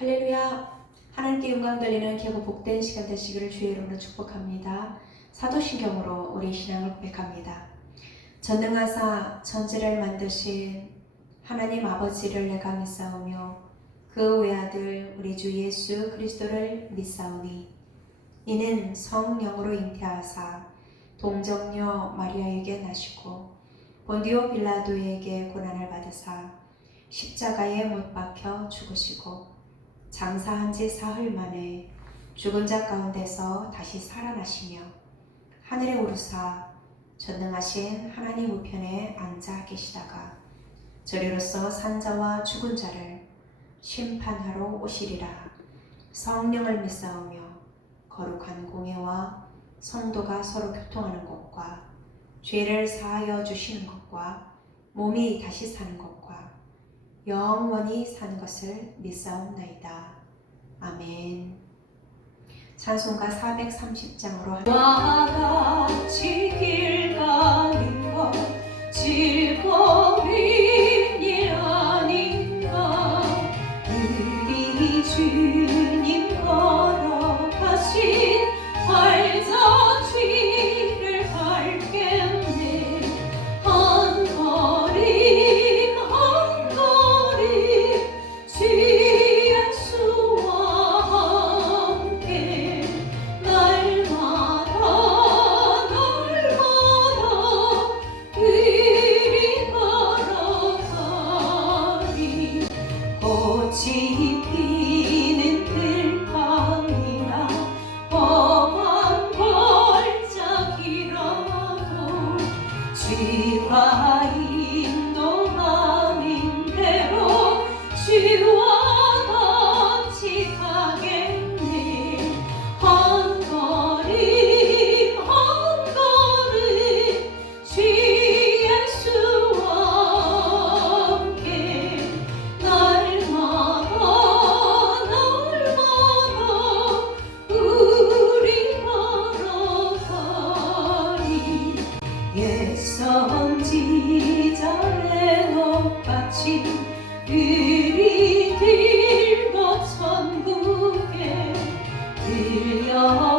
할렐루야. 하나님께 영광 돌리는 귀하고 복된 시간 되시기를 주의 이름으로 축복합니다. 사도신경으로 우리 신앙을 고백합니다. 전능하사 천지를 만드신 하나님 아버지를 내가 믿사오며 그 외아들 우리 주 예수 그리스도를 믿사오니 이는 성령으로 잉태하사 동정녀 마리아에게 나시고 본디오 빌라도에게 고난을 받으사 십자가에 못 박혀 죽으시고 장사한 지 사흘 만에 죽은 자 가운데서 다시 살아나시며 하늘에 오르사 전능하신 하나님 우편에 앉아 계시다가 저리로서 산자와 죽은 자를 심판하러 오시리라. 성령을 믿사오며 거룩한 공예와 성도가 서로 교통하는 것과 죄를 사하여 주시는 것과 몸이 다시 사는 것과 영원히 산 것을 믿사옵나이다. 아멘. 찬송가 430장으로 와 같이 길 가는 것 즐거운 일 아닌가. 우리 주님 걸어가신 발자취를 밟겠네. 한 걸음 한 걸음 주 예수와 함께 날마다 그리 걸어가리. 꽃이 피는 들판이나 험한 골짜기라도 주가 인도하는 대로 주와 같이 가겠네. 한 걸음 한 걸음 주 예수와 함께 날마다 우리 걸어가리. 옛 선지자의 옷같이 우리 들고 천국에 들려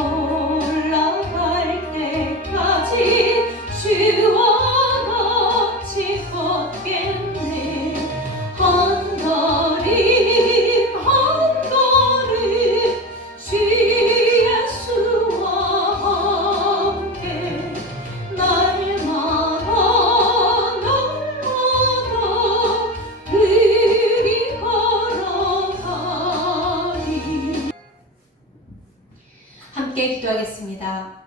올라갈 때까지 주와 같이 걷겠네. 한 걸음 한 걸음 주 예수와 함께 날마다 그리 걸어가리. 함께 기도하겠습니다.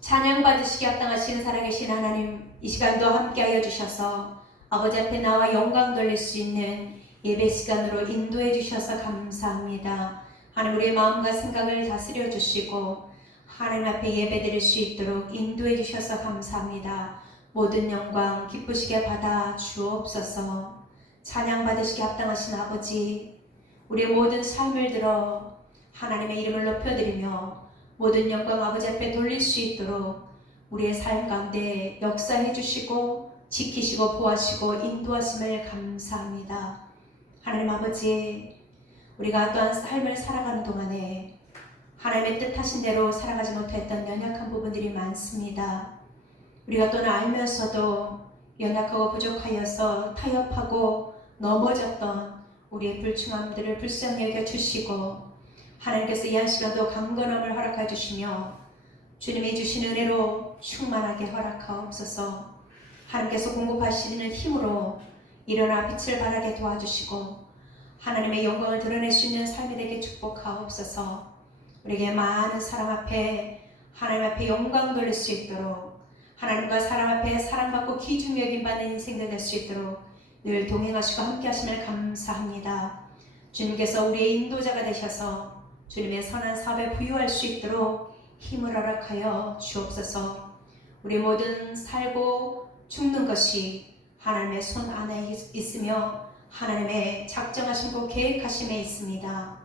찬양 받으시기 합당하신 살아계신 하나님, 이 시간도 함께하여 주셔서 아버지 앞에 나와 영광 돌릴 수 있는 예배 시간으로 인도해 주셔서 감사합니다. 하나님, 우리의 마음과 생각을 다스려 주시고 하나님 앞에 예배 드릴 수 있도록 인도해 주셔서 감사합니다. 모든 영광 기쁘시게 받아 주옵소서. 찬양 받으시기 합당하신 아버지, 우리의 모든 삶을 들어 하나님의 이름을 높여드리며 모든 영광 아버지 앞에 돌릴 수 있도록 우리의 삶 가운데 역사해 주시고 지키시고 보호하시고 인도하심을 감사합니다. 하나님 아버지, 우리가 또한 삶을 살아가는 동안에 하나님의 뜻하신 대로 살아가지 못했던 연약한 부분들이 많습니다. 우리가 또는 알면서도 연약하고 부족하여서 타협하고 넘어졌던 우리의 불충함들을 불쌍히 여겨주시고 하나님께서 이 한 시간도 강건함을 허락해 주시며 주님이 주신 은혜로 충만하게 허락하옵소서. 하나님께서 공급하시는 힘으로 일어나 빛을 발하게 도와주시고 하나님의 영광을 드러낼 수 있는 삶이 되게 축복하옵소서. 우리에게 많은 사람 앞에 하나님 앞에 영광 돌릴 수 있도록 하나님과 사람 앞에 사랑받고 귀중 여김받는 인생들 될 수 있도록 늘 동행하시고 함께 하심을 감사합니다. 주님께서 우리의 인도자가 되셔서 주님의 선한 사업에 부유할 수 있도록 힘을 허락하여 주옵소서. 우리 모든 살고 죽는 것이 하나님의 손 안에 있으며 하나님의 작정하심고 계획하심에 있습니다.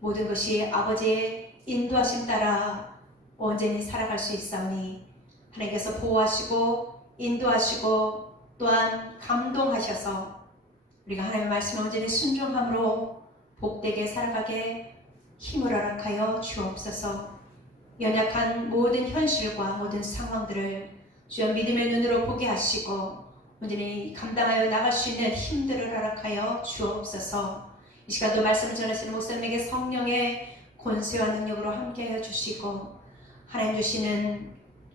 모든 것이 아버지의 인도하심 따라 온전히 살아갈 수 있사오니 하나님께서 보호하시고 인도하시고 또한 감동하셔서 우리가 하나님의 말씀에 온전히 순종함으로 복되게 살아가게 힘을 허락하여 주옵소서. 연약한 모든 현실과 모든 상황들을 주여 믿음의 눈으로 보게 하시고 온전히 감당하여 나갈 수 있는 힘들을 허락하여 주옵소서. 이 시간도 말씀을 전하시는 목사님에게 성령의 권세와 능력으로 함께하여 주시고 하나님 주시는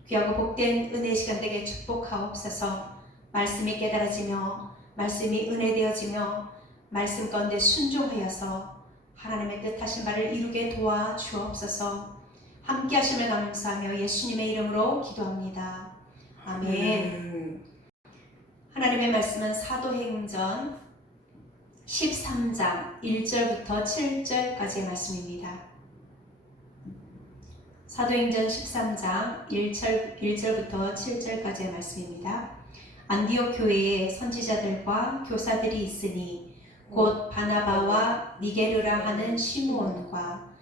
귀하고 복된 은혜의 시간 되게 축복하옵소서. 말씀이 깨달아지며 말씀이 은혜되어지며 말씀 가운데 순종하여서 하나님의 뜻하신 바를 이루게 도와 주옵소서. 함께 하심을 감사하며 예수님의 이름으로 기도합니다. 아멘. 하나님의 말씀은 사도행전 13장 1절부터 7절까지의 말씀입니다. 사도행전 13장 1절부터 7절까지의 말씀입니다. 안디옥 교회에 선지자들과 교사들이 있으니 곧 바나바와 니게르라 하는 시므온과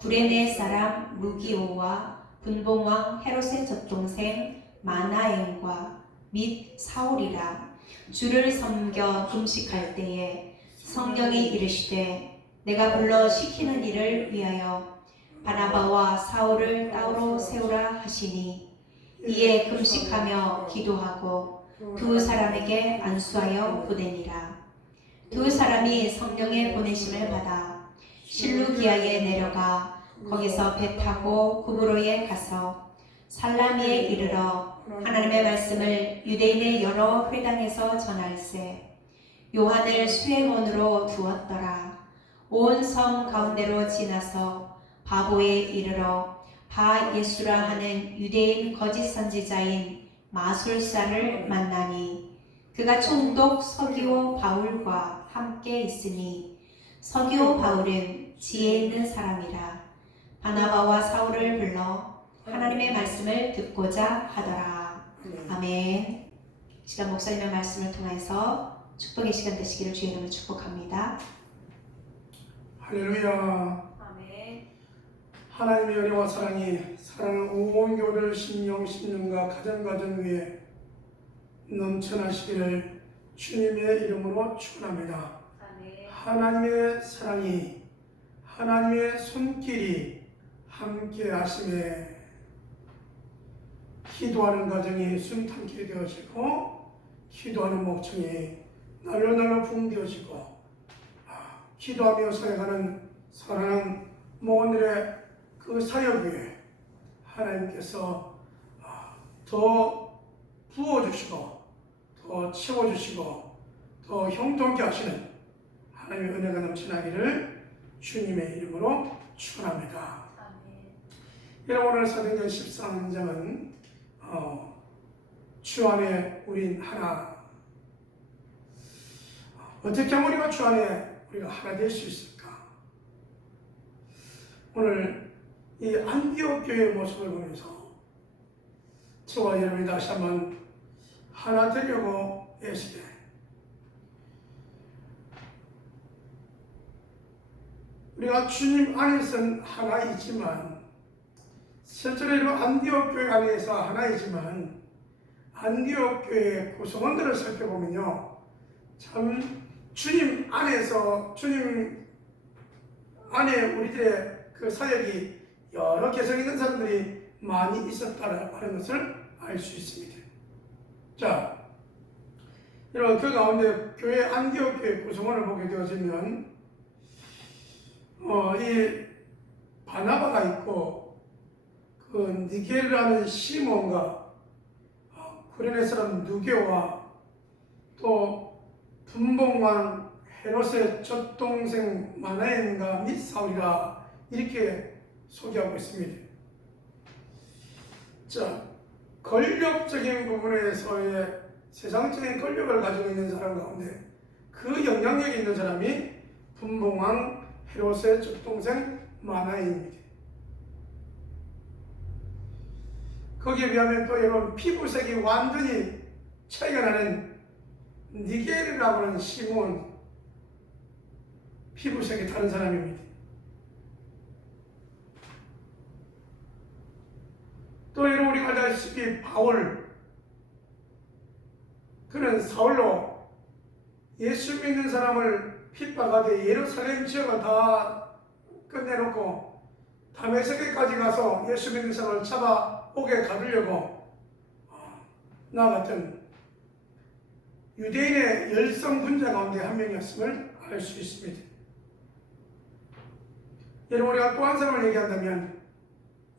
구레네 사람 루기오와 분봉왕 헤롯의 젖동생 마나엔과 및 사울이라. 주를 섬겨 금식할 때에 성령이 이르시되 내가 불러 시키는 일을 위하여 바나바와 사울을 따로 세우라 하시니 이에 금식하며 기도하고 두 사람에게 안수하여 보내니라. 두 사람이 성령의 보내심을 받아 실루기아에 내려가 거기서 배 타고 구브로에 가서 살라미에 이르러 하나님의 말씀을 유대인의 여러 회당에서 전할세 요한을 수행원으로 두었더라. 온 섬 가운데로 지나서 바보에 이르러 바 예수라 하는 유대인 거짓 선지자인 마술사를 만나니 그가 총독 서기오 바울과 함께 있으니 서기오 바울은 지혜 있는 사람이라. 바나바와 사울을 불러 하나님의 말씀을 듣고자 하더라. 아멘. 이 시간 목사님의 말씀을 통해서 축복의 시간 되시기를 주의 이름으로 축복합니다. 할렐루야. 아멘. 하나님의 은혜와 사랑이 사랑하는 온 교회를 심령 심령과 가정 위에 넘쳐나시기를 주님의 이름으로 축원합니다. 아멘. 하나님의 사랑이 하나님의 손길이 함께 하심에 기도하는 가정이 순탄케 되어지고 기도하는 목청이 날로 붕되어지고 기도하며 살아가는 사랑하는 모원들의 그 사역 위에 하나님께서 더 부어주시고 더 채워주시고 더 형통케 하시는 하나님의 은혜가 넘쳐나기를 주님의 이름으로 축원합니다. 여러분, 오늘 사도행전 13장은 주 안에 우린 하나. 어떻게 하면 우리가 주 안에 우리가 하나 될 수 있을까? 오늘 이 안디옥 교회의 모습을 보면서 저와 여러분이 다시 한번 하나 되려고 애쓰게 우리가 주님 안에서는 하나이지만 실제로 이런 안디옥 교회 안에서 하나이지만 안디옥 교회의 구성원들을 살펴보면요, 참 주님 안에서 주님 안에 우리들의 그 사역이 여러 개성 있는 사람들이 많이 있었다는 것을 알 수 있습니다. 자, 여러분, 그 가운데 교회 안디옥 교회 구성원을 보게 되어지면 이 바나바가 있고 그 니게르라는 시몬과 구레네 사람 누게와 또 분봉왕 헤롯의 젖동생 마나엔과 및 사울이라 이렇게 소개하고 있습니다. 자, 권력적인 부분에서의 세상적인 권력을 가지고 있는 사람 가운데 그 영향력이 있는 사람이 분봉왕 헤롯의 젖동생 마나엔입니다. 거기에 비하면 또 여러분 피부색이 완전히 차이가 나는 니게르라고 하는 시몬, 피부색이 다른 사람입니다. 또 여러분 우리가 알다시피 바울, 그는 사울로 예수 믿는 사람을 핍박하되 예루살렘 지역을 다 끝내놓고 다메섹까지 가서 예수 믿는 사람을 잡아오게 가두려고 나아갔던 유대인의 열성 군자 가운데 한 명이었음을 알 수 있습니다. 여러분, 우리가 또 한 사람을 얘기한다면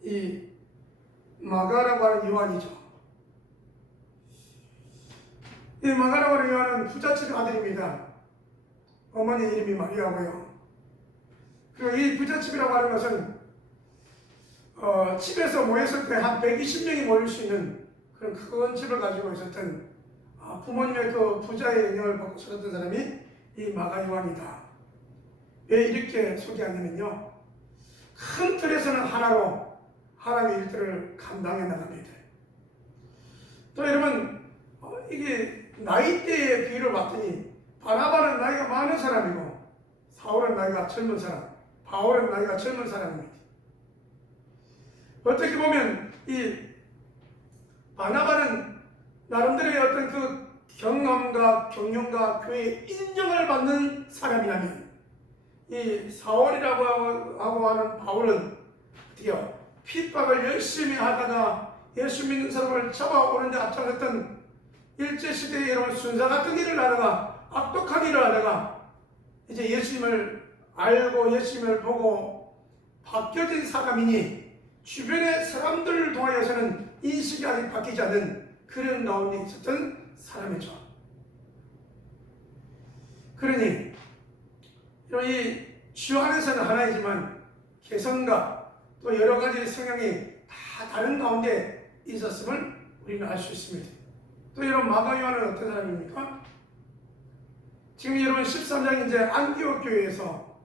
이 마가라고 하는 요한이죠. 이 마가라고 하는 요한은 부잣집 아들입니다. 어머니 이름이 마리아고요. 그리고 이 부잣집이라고 하는 것은 집에서 모였을 때 한 120명이 모일 수 있는 그런 큰 집을 가지고 있었던 부모님의 그 부자의 영향을 받고 살았던 사람이 이 마가 요한이다. 왜 이렇게 소개하냐면요, 큰 틀에서는 하나로 하나님의 일들을 감당해 나갑니다. 또 여러분, 이게 나이대의 비율을 봤더니 바나바는 나이가 많은 사람이고 사울은 나이가 젊은 사람, 바울은 나이가 젊은 사람입니다. 어떻게 보면 이 바나바는 나름대로의 어떤 그 경험과 경륜과 교회의 인정을 받는 사람이라면, 이 사울이라고 하고 하는 바울은 어떻게요? 핍박을 열심히 하다가 예수 믿는 사람을 잡아오는데 앞장섰던 일제시대의 여러분 순사 같은 일을 하다가, 악독한 일을 하다가 이제 예수님을 알고 예수님을 보고 바뀌어진 사람이니 주변의 사람들을 통하여서는 인식이 아직 바뀌지 않은 그런 가운데 있었던 사람이죠. 그러니 이 주 안에서는 하나이지만 개성과 또 여러 가지 성향이 다 다른 가운데 있었음을 우리는 알 수 있습니다. 또 여러분, 마가 요한은 어떤 사람입니까? 지금 여러분 13장 이제 안디옥 교회에서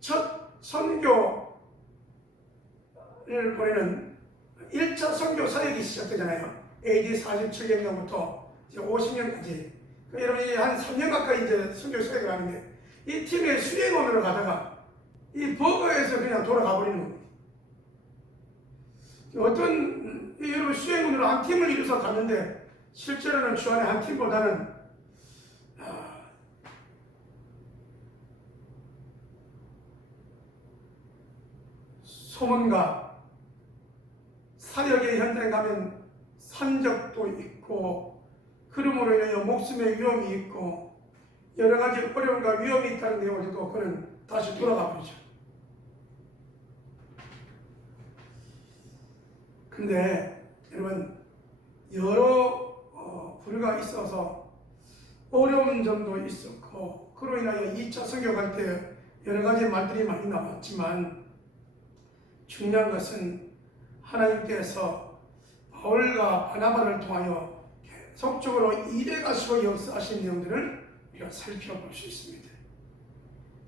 첫 선교를 보내는 1차 선교 사역이 시작되잖아요. AD 47년부터 50년까지. 여러분이 한 3년 가까이 이제 선교 사역을 하는데, 이 팀의 수행원으로 가다가 이 버거에서 그냥 돌아가 버리는 겁니다. 어떤 여러분 수행원으로 한 팀을 이루어서 갔는데 실제로는 주 안에 한 팀보다는 소문과 사역의 현장에 가면 산적도 있고 그러므로 인하여 목숨의 위험이 있고 여러 가지 어려움과 위험이 있다는 내용을 듣고 그는 다시 돌아가 버리죠. 근데 여러분, 여러 불가 있어서 어려운 점도 있었고 그로 인하여 2차 선교 갈 때 여러 가지 말들이 많이 나왔지만 중요한 것은 하나님께서 바울과 바나바를 통하여 계속적으로 일해가시고 역사하신 내용들을 우리가 살펴볼 수 있습니다.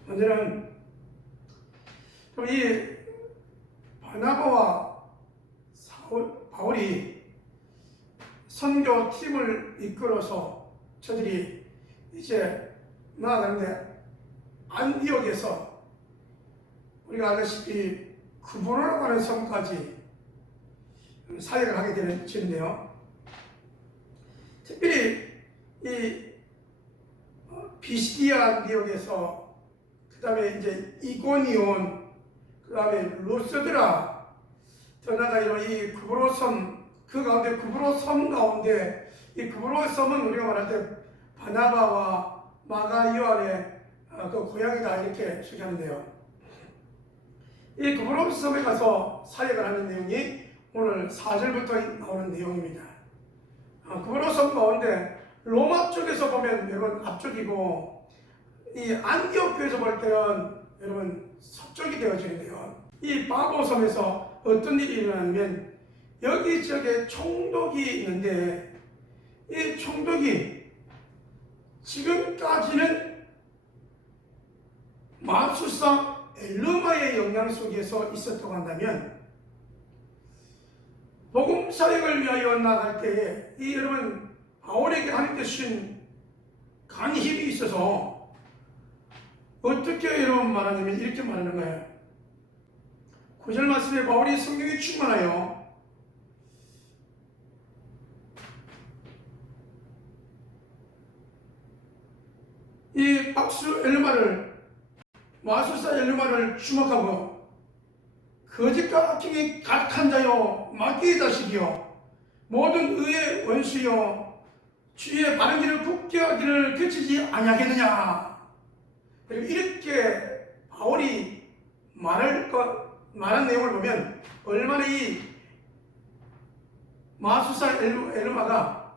먼저는 이 바나바와 바울이 선교팀을 이끌어서 저들이 이제 나아가는데 안디옥에서 우리가 알다시피 구브로라고 하는 섬까지 사역을 하게 되는데요. 특별히 이 비시디아 안디옥에서 그 다음에 이제 이고니온, 그 다음에 루스드라, 더 나아가 이 구브로 섬, 그 가운데 구브로 섬 가운데 이 구브로 섬은 우리가 말할 때 바나바와 마가 요한의 그 고향이다 이렇게 소개하는데요. 이 구브로 섬에 가서 사역을 하는 내용이 오늘 4절부터 나오는 내용입니다. 구브로 섬 가운데 로마 쪽에서 보면 여러분 앞쪽이고 이 안디옥 교에서 볼 때는 여러분 서쪽이 되어지는데요. 이 바보 섬에서 어떤 일이 일어나냐면 여기저기 총독이 있는데 이 총독이 지금까지는 마술사 엘르마의 영향 속에서 있었다고 한다면 복음 사역을 위하여 나갈 때에 이 여러분 바울에게 하나님께서 주신 강한 힘이 있어서 어떻게 여러분 말하냐면 이렇게 말하는 거예요. 9절 말씀에 바울이 성령에 충만하여 박수 엘르마를 마술사 엘르마를 주목하고 거짓과 악행이 가득한 자요 마귀의 자식이요 모든 의의 원수요 주의 바른 길을 굳게 하기를 그치지 아니하겠느냐. 그리고 이렇게 바울이 말한 내용을 보면 얼마나 이 마술사 엘르마가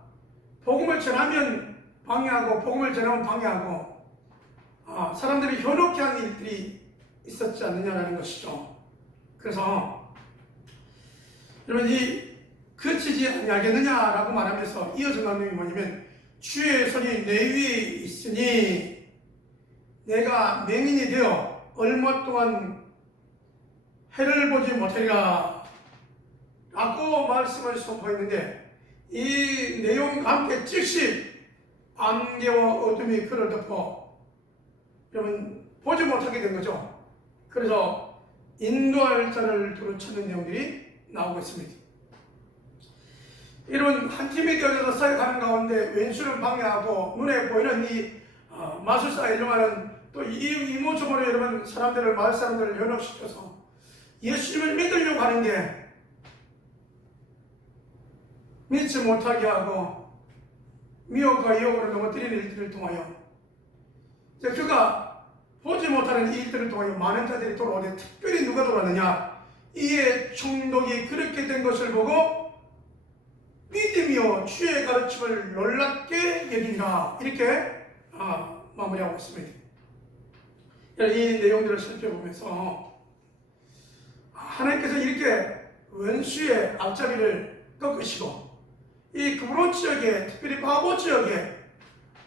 복음을 전하면 방해하고 복음을 전하면 방해하고 사람들이 현혹해 하는 일들이 있었지 않느냐라는 것이죠. 그래서 여러분 이 그치지 아니하겠느냐라고 말하면서 이어져 나오는 게 뭐냐면 주의 손이 내 위에 있으니 내가 맹인이 되어 얼마 동안 해를 보지 못하리라 라고 말씀을 선포했는데 이 내용과 함께 즉시 안개와 어둠이 그를 덮어 여러분 보지 못하게 된 거죠. 그래서 인도할 자를 두루 찾는 내용들이 나오고 있습니다. 여러분 한 팀이 되어서 사역하는 가운데 왼수를 방해하고 눈에 보이는 이 마술사 엘르마는 또 이모저모로 여러분 사람들을 마을 사람들을 현혹시켜서 예수님을 믿으려고 하는데 믿지 못하게 하고 미혹과 유혹으로 넘어뜨리는 일들을 통하여 이제 그가 보지 못하는 이 일들을 통하여 많은 자들이 돌아오는데 특별히 누가 돌아오느냐 이에 총독이 그렇게 된 것을 보고 믿으며 주의 가르침을 놀랍게 여기니라 이렇게 마무리하고 있습니다. 이 내용들을 살펴보면서 하나님께서 이렇게 원수의 앞잡이를 꺾으시고 이 그브론 지역에 특별히 바보 지역에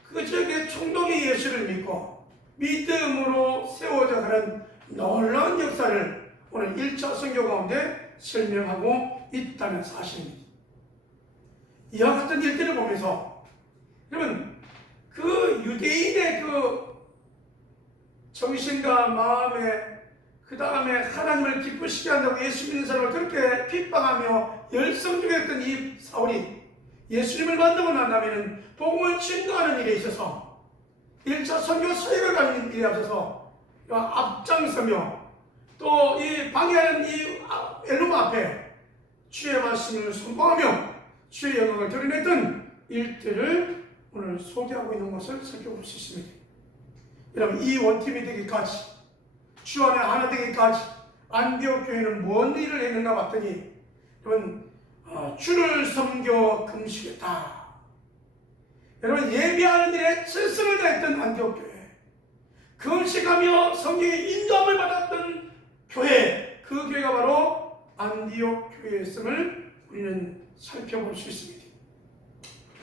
그 지역의 총독이 예수를 믿고 믿음으로 세워져 가는 놀라운 역사를 오늘 1차 선교 가운데 설명하고 있다는 사실입니다. 이와 같은 일들을 보면서 여러분 그 유대인의 그 정신과 마음에 그 다음에 하나님을 기쁘시게 한다고 예수 믿는 사람을 그렇게 핍박하며 열성적이었던 이 사울이 예수님을 만나고 난 다음에는 복음을 증거하는 일에 있어서 1차 선교 사역을 가는 일에 앞서서 앞장서며 또 이 방해하는 이 엘르마 앞에 주의 말씀을 선포하며 주의 영광을 드러냈던 일들을 오늘 소개하고 있는 것을 살펴볼 수 있습니다. 여러분 이 원팀이 되기까지 주 안에 하나 되기까지 안디옥 교회는 뭔 일을 했는가 봤더니 여러분 주를 섬겨 금식했다. 여러분 예배하는 일에 최선을 다했던 안디옥 교회, 금식하며 성경의 인도함을 받았던 교회, 그 교회가 바로 안디옥 교회였음을 우리는 살펴볼 수 있습니다.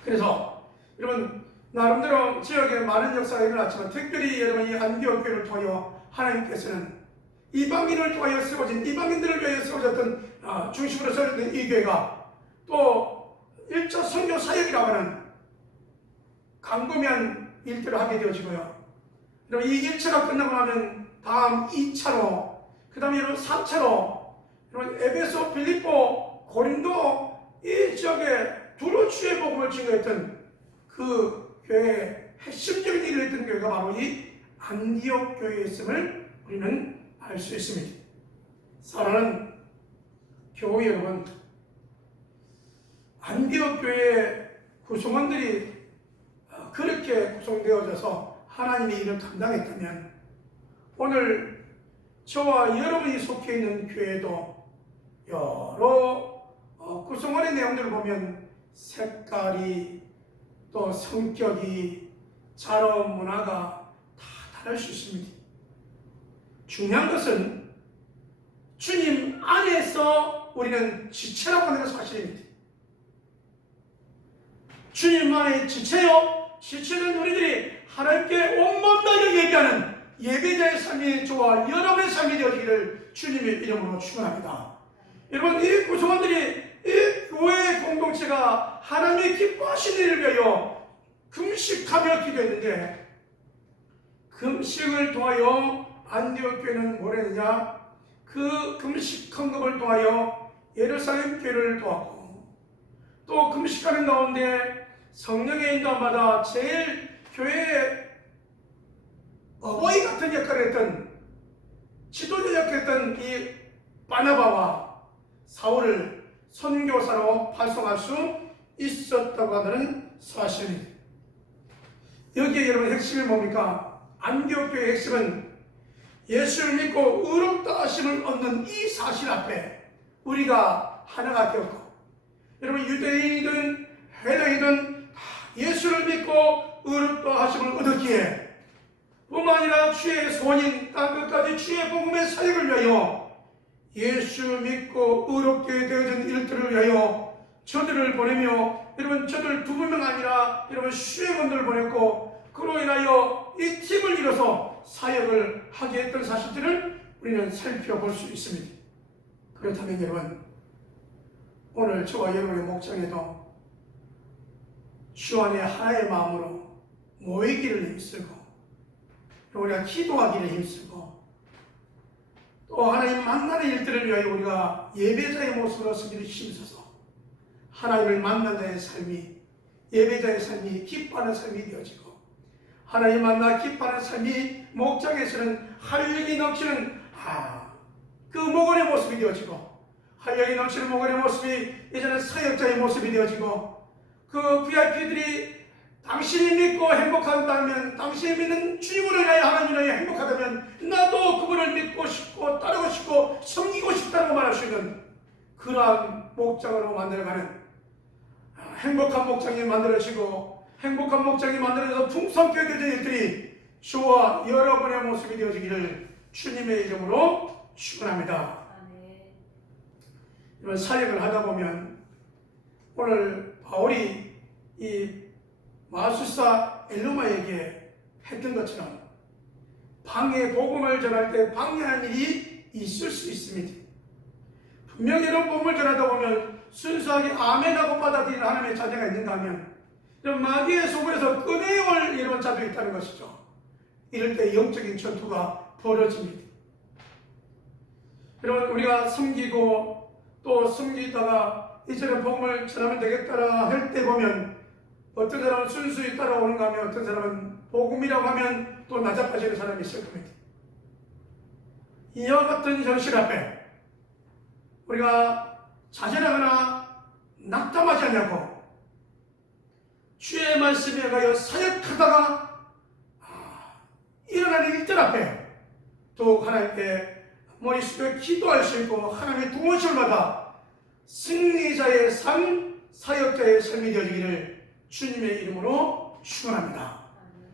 그래서 여러분 나름대로 지역에 많은 역사가 일어났지만 특별히 여러분 이 안디옥 교회를 통하여 하나님께서는 이방인을 통하여 세워진 이방인들을 위하여 세워졌던 중심으로 세워졌던 이 교회가 또 1차 선교 사역이라고 하는 광범위한 일들을 하게 되어지고요. 여러분 이 1차가 끝나고 나면 다음 2차로 그 다음에 여러분 3차로 여러분 에베소, 빌립보, 고린도 이 지역에 두루 주의 복음을 증거했던 그 교회의 핵심적인 일을 했던 교회가 바로 이 안디옥 교회였음을 우리는 알 수 있습니다. 사랑하는 교회 여러분, 안디옥 교회의 구성원들이 그렇게 구성되어져서 하나님의 일을 감당했다면 오늘 저와 여러분이 속해 있는 교회도 여러 구성원의 내용들을 보면 색깔이 또 성격이 자라온 문화가 다 다를 수 있습니다. 중요한 것은 주님 안에서 우리는 지체라고 하는 것은 사실입니다. 주님 안에 지체요, 지체는 우리들이 하나님께 온몸 다여 예배하는 예배자의 삶이 저와 여러분의 삶이 되어지기를 주님의 이름으로 축원합니다. 여러분 이 구성원들이 이 교회의 공동체가 하나님의 기뻐하시는 일을 위하여 금식하며 기도했는데 금식을 통하여 안디옥 교회는 뭘 했느냐? 그 금식한 것을 통하여 예루살렘 교회를 도왔고 또 금식하는 가운데 성령의 인도받아 제일 교회의 어버이 같은 역할을 했던 지도자 역할을 했던 이 바나바와 사울을 선교사로 발송할 수 있었다고 하는 사실입니다. 여기에 여러분 핵심이 뭡니까? 안디옥교의 핵심은 예수를 믿고 의롭다 하심을 얻는 이 사실 앞에 우리가 하나가 되었고, 여러분 유대인이든 헬라인이든 예수를 믿고 의롭다 하심을 얻었기에 뿐만 아니라 주의 소원인 땅끝까지 주의 복음의 사역을 위하여 예수 믿고 의롭게 되어진 일들을 위하여 저들을 보내며, 여러분 저들 2명 아니라 여러분 수백 원들을 보냈고, 그로 인하여 이 팀을 이뤄서 사역을 하게 했던 사실들을 우리는 살펴볼 수 있습니다. 그렇다면 여러분, 오늘 저와 여러분의 목장에도 주 안에 하나의 마음으로 모이기를 힘쓰고, 우리가 기도하기를 힘쓰고, 또 하나님 만나는 일들을 위하여 우리가 예배자의 모습으로 서기를 힘써서 하나님을 만나는 자의 삶이, 예배자의 삶이 기뻐하는 삶이 되어지고, 하나님 만나 기뻐하는 삶이 목장에서는 활력이 넘치는 그 목원의 모습이 되어지고, 활력이 넘치는 목원의 모습이 이제는 사역자의 모습이 되어지고, 그 VIP들이 당신이 믿고 행복하다면, 당신이 믿는 주님으로 인하여 하나님으로 인하여 행복하다면 나도 그분을 믿고 싶고 따르고 싶고 섬기고 싶다고 말할 수 있는 그러한 목장으로 만들어가는 행복한 목장이 만들어지고, 행복한 목장이 만들어져서 풍성하게 되어진 일들이 저와 여러분의 모습이 되어지기를 주님의 이름으로 축원합니다. 이번 사역을 하다 보면 오늘 바울이 이 마술사 엘루마에게 했던 것처럼 방해 복음을 전할 때 방해하는 일이 있을 수 있습니다. 분명히 이런 복음을 전하다 보면 순수하게 아멘하고 받아들이는 하나님의 자녀가 있는가 하면 이런 마귀의 속에서 꺼내올 이런 자도 있다는 것이죠. 이럴 때 영적인 전투가 벌어집니다. 여러분, 우리가 섬기고 또 섬기다가 이제는 복음을 전하면 되겠다라 할 때 보면 어떤 사람은 순수히 따라오는가 하면 어떤 사람은 복음이라고 하면 또 낮아빠지는 사람이 있을 겁니다. 이와 같은 현실 앞에 우리가 좌절하거나 낙담하지 않냐고 주의 말씀에 가여 사역하다가 일어나는 일들 앞에 더욱 하나님께 머리 숙여 기도할 수 있고 하나님의 도우심을 받아 승리자의 삶, 사역자의 삶이 되어지기를 주님의 이름으로 축원합니다.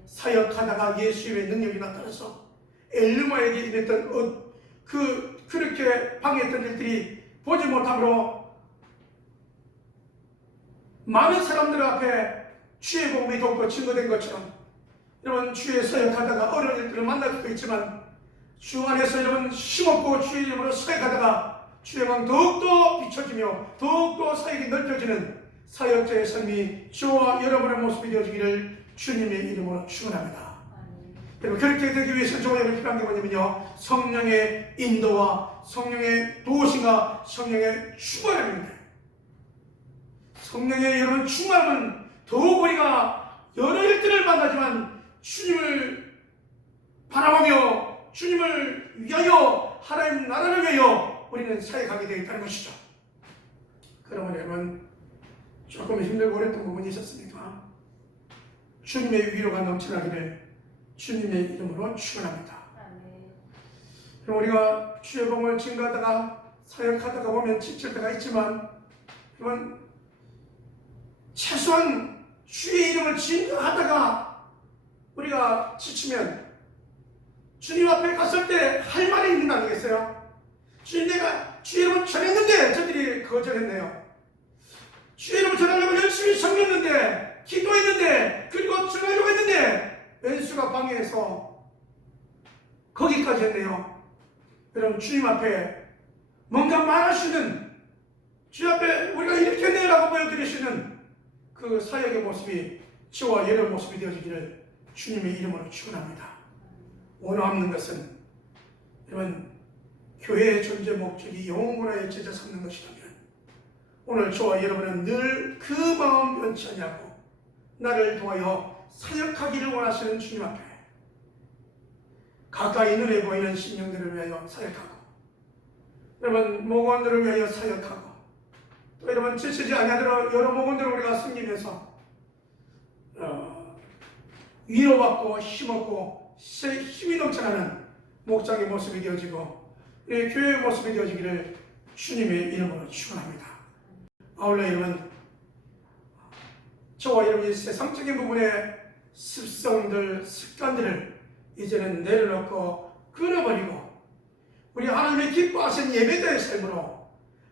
사역하다가 예수의 능력이 나타나서 엘루마에게 임했던 그렇게 방해했던 일들이 보지 못함으로 많은 사람들 앞에 주의 복음이 돕고 증거된 것처럼 여러분 주의 사역하다가 어려운 일들을 만날 수도 있지만 주 안에서 여러분 힘없고 주의 이름으로 사역하다가 주의 방 더욱더 비춰지며 더욱더 사역이 넓혀지는 사역자의 삶이 저와 여러분의 모습이 되어지기를 주님의 이름으로 축원합니다. 여러분 그렇게 되기 위해서 저와 여러분이 필요한 게 뭐냐면요, 성령의 인도와 성령의 도우심과 성령의 충만함입니다. 성령의 여러분 충만함은 더욱 우리가 여러 일들을 만나지만 주님을 바라보며 주님을 위하여 하나님 나라를 위하여 우리는 사역하게 되어 있다는 것이죠. 그러면 여러분 조금 힘들고 어렸던 부분이 있었습니까? 주님의 위로가 넘쳐나기를 주님의 이름으로 축원합니다. 그럼 우리가 주의 복음을 증거하다가 사역하다가 보면 지칠 때가 있지만 여러분 최소한 주의 이름을 증거하다가 우리가 지치면 주님 앞에 갔을 때 할 말이 있는 거 아니겠어요? 주님 내가 주의 이름을 전했는데 저들이 거절했네요. 주의 이름을 전하려고 열심히 섬겼는데 기도했는데 그리고 전하려고 했는데 왼수가 방해해서 거기까지 했네요. 여러분 주님 앞에 뭔가 말할 수 있는 주님 앞에 우리가 이렇게 했네라고 보여드릴 수 있는 그 사역의 모습이 저와 여러분 모습이 되어지기를 주님의 이름으로 축원합니다. 원하는 것은 여러분 교회의 존재 목적이 영혼문화의 제자 삼는 것이라면 오늘 저와 여러분은 늘 그 마음 변치 않냐고 나를 통하여 사역하기를 원하시는 주님 앞에 가까이 눈에 보이는 신령들을 위하여 사역하고, 여러분 목원들을 위하여 사역하고, 또 여러분 지치지 아니하도록 여러 목원들을 우리가 섬기면서 위로받고 힘없고 힘이 넘쳐나는 목장의 모습이 되어지고 우리 교회의 모습이 되어지기를 주님의 이름으로 축원합니다. 아울러 여러분, 저와 여러분이 세상적인 부분의 습성들, 습관들을 이제는 내려놓고 끊어버리고 우리 하나님의 기뻐하시는 예배자의 삶으로,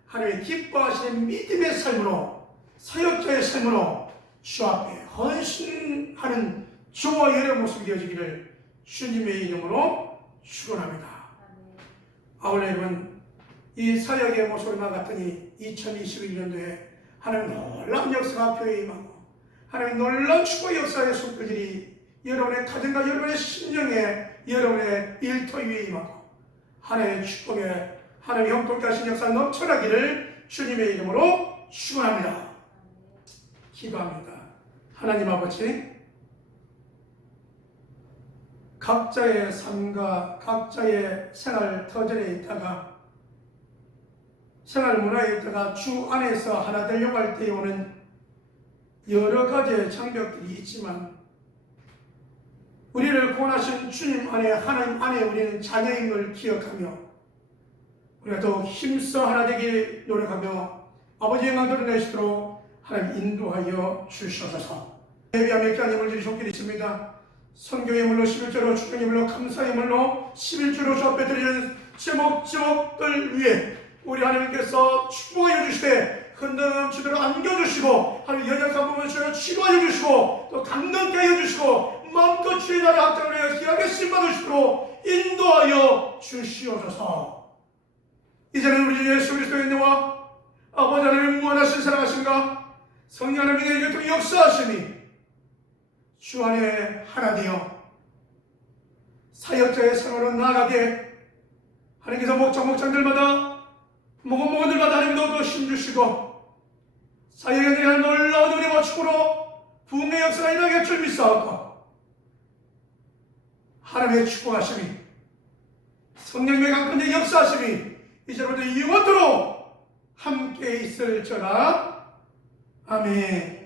하나님의 기뻐하시는 믿음의 삶으로, 사역자의 삶으로 주 앞에 헌신하는 저와 여러분의 모습이 되어지기를 주님의 이름으로 축원합니다. 아울러 여러분, 이 사역의 모습을 막았더니 2021년도에 하나님의 놀라운 역사가 교회에 임하고 하나님의 놀라운 축복의 역사의 속들이 여러분의 가정과 여러분의 심령에, 여러분의 일터 위에 임하고 하나님의 축복에 하나님의 형통케 하신 역사 넘쳐나기를 주님의 이름으로 축원합니다. 기도합니다. 하나님 아버지, 각자의 삶과 각자의 생활 터전에 있다가 생활 문화에 있다가 주 안에서 하나 되려고 할 때에 오는 여러 가지의 장벽들이 있지만 우리를 구원하신 주님 안에, 하나님 안에 우리는 자녀임을 기억하며 우리가 더욱 힘써 하나 되길 노력하며 아버지의 영광 드러내시도록 하나님 인도하여 주시옵소서. 예비와 몇 가지 물질이 줬길 있습니다. 선교의 물로 11조로, 축복의 물로, 감사의 물로 11조로 주 앞에 드리는 제목들 위해 우리 하나님께서 축복해 주시되 흔들음치도록 안겨주시고 하나님 연약한 부분을 치료해 주시고 또 강건케 해주시고 마음껏 주의 나라의 확장을 위해 귀하게 쓰임받으시도록 인도하여 주시옵소서. 이제는 우리 예수 그리스도의 은혜와 아버지 하나님의 무한하신 사랑하신가 성령 하나님의 이렇게 역사하시니 주 안에 하나 되어 사역자의 생활로 나아가게 하나님께서 목장들마다 목원들마다 하나님도 더 힘주시고 사역에 대한 놀라운 은혜와 축복으로 부흥의 역사가 일어나게 할 줄 믿사옵고 하나님의 축복하심이 성령님의 강건의 역사하심이 이제부터 영원토록 함께 있을지어다. 아멘.